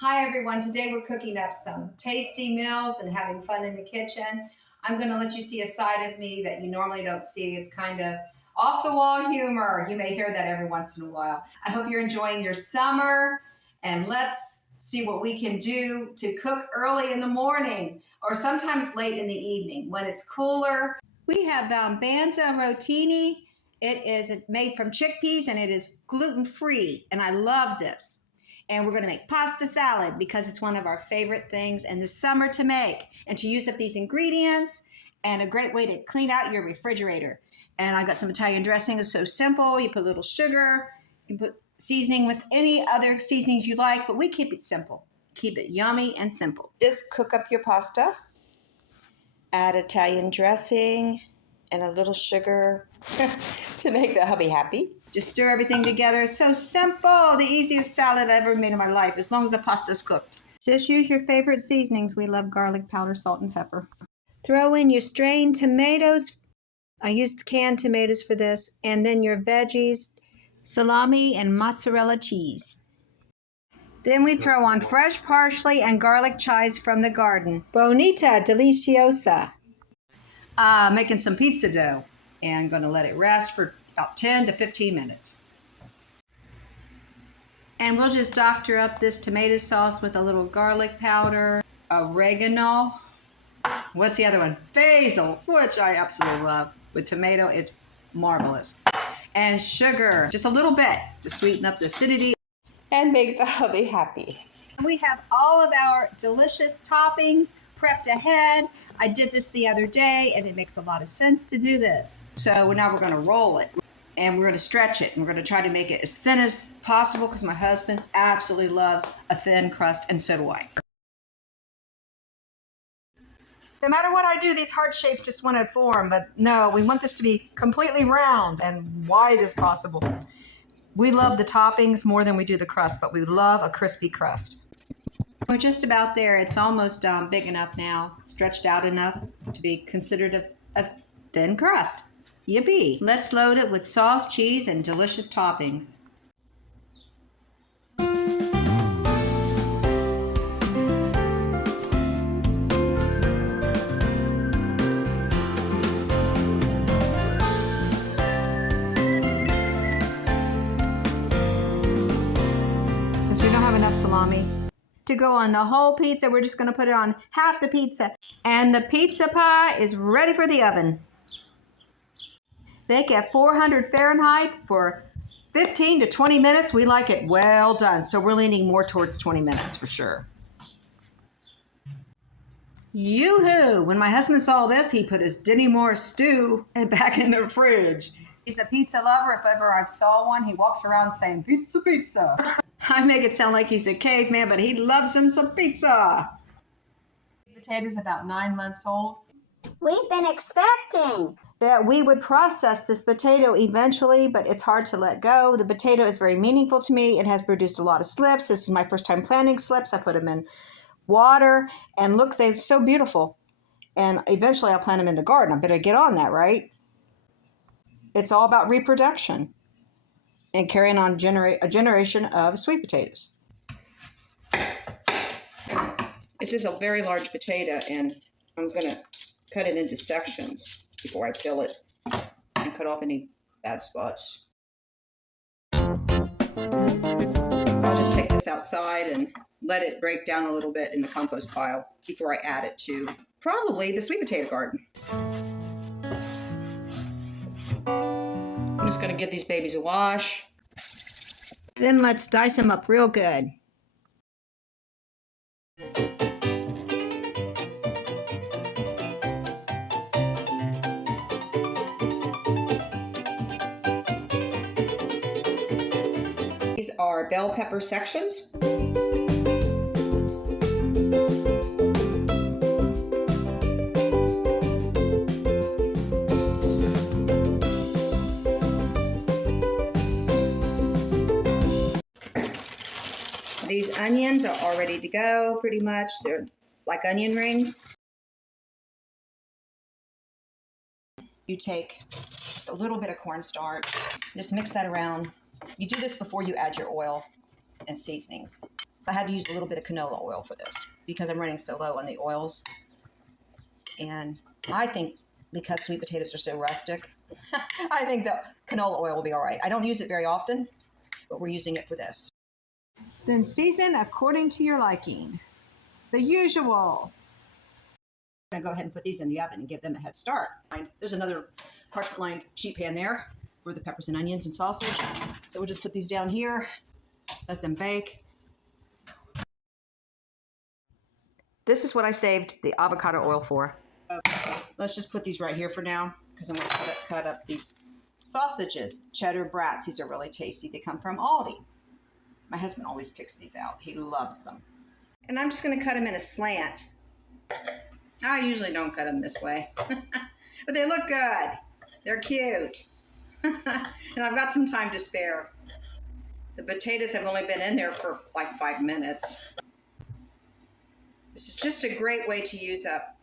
Hi everyone, today we're cooking up some tasty meals and having fun in the kitchen. I'm going to let you see a side of me that you normally don't see. It's kind of off the wall humor. You may hear that every once in a while. I hope you're enjoying your summer, and let's see what we can do to cook early in the morning or sometimes late in the evening when it's cooler. We have Banza Rotini. It is made from chickpeas and it is gluten-free, and I love this. And we're going to make pasta salad because it's one of our favorite things in the summer to make and to use up these ingredients, and a great way to clean out your refrigerator. And I got some Italian dressing. It's so simple. You put a little sugar, you can put seasoning with any other seasonings you like, but we keep it simple. Keep it yummy and simple. Just cook up your pasta, add Italian dressing and a little sugar to make the hubby happy. Just stir everything together. It's so simple. The easiest salad I ever made in my life, as long as the pasta's cooked. Just use your favorite seasonings. We love garlic powder, salt, and pepper. Throw in your strained tomatoes. I used canned tomatoes for this. And then your veggies, salami and mozzarella cheese. Then we throw on fresh parsley and garlic chives from the garden. Bonita deliciosa. Making some pizza dough and going to let it rest for about 10 to 15 minutes. And we'll just doctor up this tomato sauce with a little garlic powder, oregano. What's the other one? Basil, which I absolutely love. With tomato, it's marvelous. And sugar, just a little bit to sweeten up the acidity and make the hubby happy. We have all of our delicious toppings prepped ahead. I did this the other day and it makes a lot of sense to do this. So now we're going to roll it and we're going to stretch it and we're going to try to make it as thin as possible because my husband absolutely loves a thin crust, and so do I. No matter what I do, these heart shapes just want to form, but no, we want this to be completely round and wide as possible. We love the toppings more than we do the crust, but we love a crispy crust. We're just about there. It's almost big enough now, stretched out enough to be considered a thin crust. Yippee! Let's load it with sauce, cheese, and delicious toppings. Since we don't have enough salami to go on the whole pizza, we're just going to put it on half the pizza. And the pizza pie is ready for the oven. Bake at 400 Fahrenheit for 15 to 20 minutes. We like it well done, so we're leaning more towards 20 minutes for sure. Yoo-hoo! When my husband saw this, he put his Denny Moore stew back in the fridge. He's a pizza lover. If ever I saw one, he walks around saying, "Pizza, pizza." I make it sound like he's a caveman, but he loves him some pizza. The potato's about 9 months old. We've been expecting that we would process this potato eventually, but it's hard to let go. The potato is very meaningful to me. It has produced a lot of slips. This is my first time planting slips. I put them in water, and look, they're so beautiful. And eventually I'll plant them in the garden. I better get on that, right? It's all about reproduction and carrying on a generation of sweet potatoes. It's just a very large potato, and I'm going to cut it into sections before I peel it and cut off any bad spots. I'll just take this outside and let it break down a little bit in the compost pile before I add it to probably the sweet potato garden. I'm just going to give these babies a wash. Then let's dice them up real good. These are bell pepper sections. These onions are all ready to go, pretty much. They're like onion rings. You take just a little bit of cornstarch, just mix that around. You do this before you add your oil and seasonings. I had to use a little bit of canola oil for this because I'm running so low on the oils. And I think because sweet potatoes are so rustic, I think the canola oil will be all right. I don't use it very often, but we're using it for this. Then season according to your liking. The usual. I'm going to go ahead and put these in the oven and give them a head start. There's another parchment-lined sheet pan there for the peppers and onions and sausage. So we'll just put these down here, let them bake. This is what I saved the avocado oil for. Okay, let's just put these right here for now because I'm going to cut up these sausages. Cheddar brats, these are really tasty. They come from Aldi. My husband always picks these out. He loves them. And I'm just going to cut them in a slant. I usually don't cut them this way, but they look good. They're cute. And I've got some time to spare. The potatoes have only been in there for like 5 minutes. This is just a great way to use up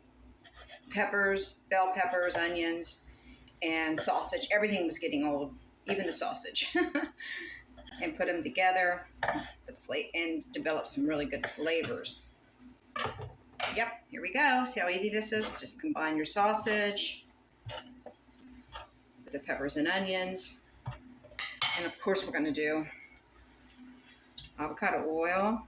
peppers, bell peppers, onions, and sausage. Everything was getting old, even the sausage. And put them together and develop some really good flavors. Yep, here we go. See how easy this is? Just combine your sausage with the peppers and onions. And of course we're going to do avocado oil.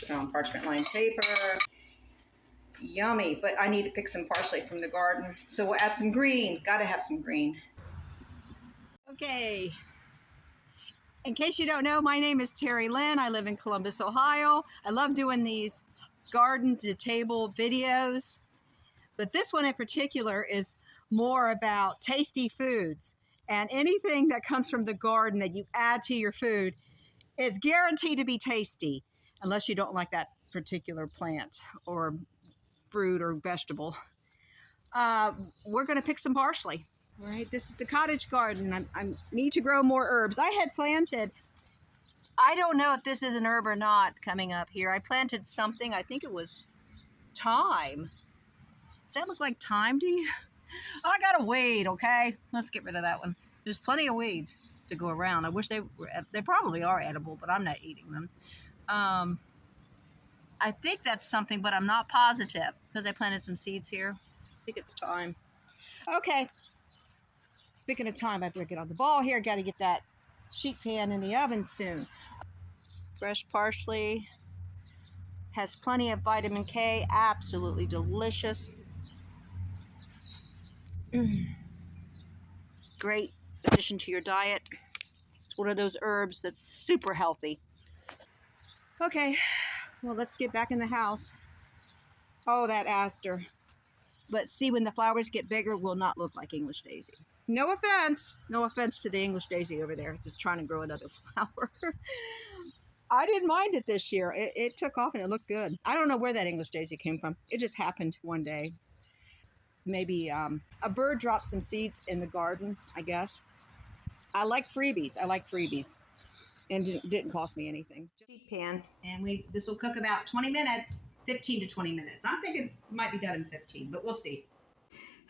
Put on parchment-lined paper. Yummy, but I need to pick some parsley from the garden. So we'll add some green. Gotta have some green. Okay. In case you don't know, my name is Terry Lynn. I live in Columbus, Ohio. I love doing these garden to table videos. But this one in particular is more about tasty foods. And anything that comes from the garden that you add to your food is guaranteed to be tasty, unless you don't like that particular plant or fruit or vegetable. We're going to pick some parsley. All right, this is the cottage garden. I need to grow more herbs. I had planted, I don't know if this is an herb or not coming up here. I planted something, I think it was thyme. Does that look like thyme to you? I got a weed, okay? Let's get rid of that one. There's plenty of weeds to go around. I wish they probably are edible, but I'm not eating them. I think that's something, but I'm not positive because I planted some seeds here. I think it's thyme. Okay. Speaking of time, I better get on the ball here. Got to get that sheet pan in the oven soon. Fresh parsley has plenty of vitamin K. Absolutely delicious. Great addition to your diet. It's one of those herbs that's super healthy. Okay, well, let's get back in the house. Oh, that aster. But see, when the flowers get bigger, it will not look like English daisy. No offense. No offense to the English daisy over there. Just trying to grow another flower. I didn't mind it this year. It took off and it looked good. I don't know where that English daisy came from. It just happened one day. Maybe a bird dropped some seeds in the garden, I guess. I like freebies. And it didn't cost me anything. Sheet pan, and this will cook about 20 minutes, 15 to 20 minutes. I'm thinking it might be done in 15, but we'll see.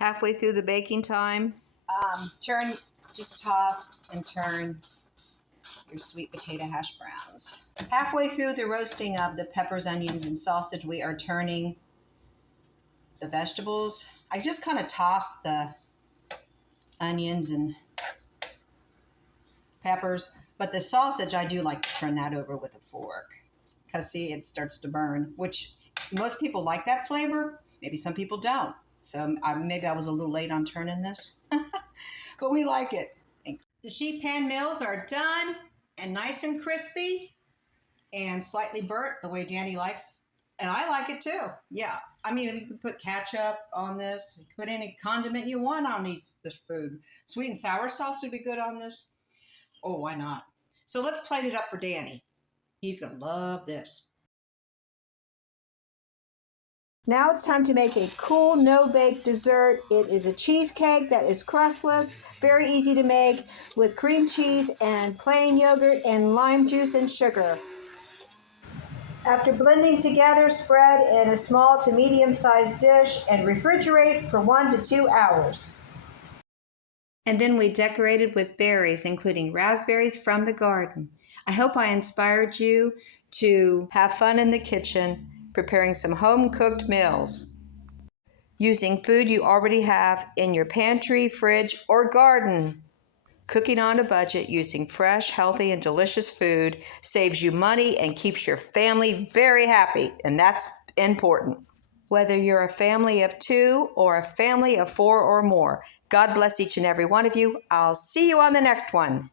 Halfway through the baking time, just toss and turn your sweet potato hash browns. Halfway through the roasting of the peppers, onions, and sausage, we are turning the vegetables. I just kind of toss the onions and peppers, but the sausage, I do like to turn that over with a fork because, see, it starts to burn, which most people like that flavor. Maybe some people don't. So maybe I was a little late on turning this, but we like it. The sheet pan meals are done and nice and crispy and slightly burnt the way Danny likes. And I like it too. Yeah. I mean, you can put ketchup on this. You can put any condiment you want on this food. Sweet and sour sauce would be good on this. Oh, why not? So let's plate it up for Danny. He's going to love this. Now it's time to make a cool, no-bake dessert. It is a cheesecake that is crustless, very easy to make, with cream cheese and plain yogurt and lime juice and sugar. After blending together, spread in a small to medium-sized dish and refrigerate for 1 to 2 hours. And then we decorated with berries, including raspberries from the garden. I hope I inspired you to have fun in the kitchen, preparing some home-cooked meals, using food you already have in your pantry, fridge, or garden. Cooking on a budget using fresh, healthy, and delicious food saves you money and keeps your family very happy, and that's important. Whether you're a family of 2 or a family of 4 or more, God bless each and every one of you. I'll see you on the next one.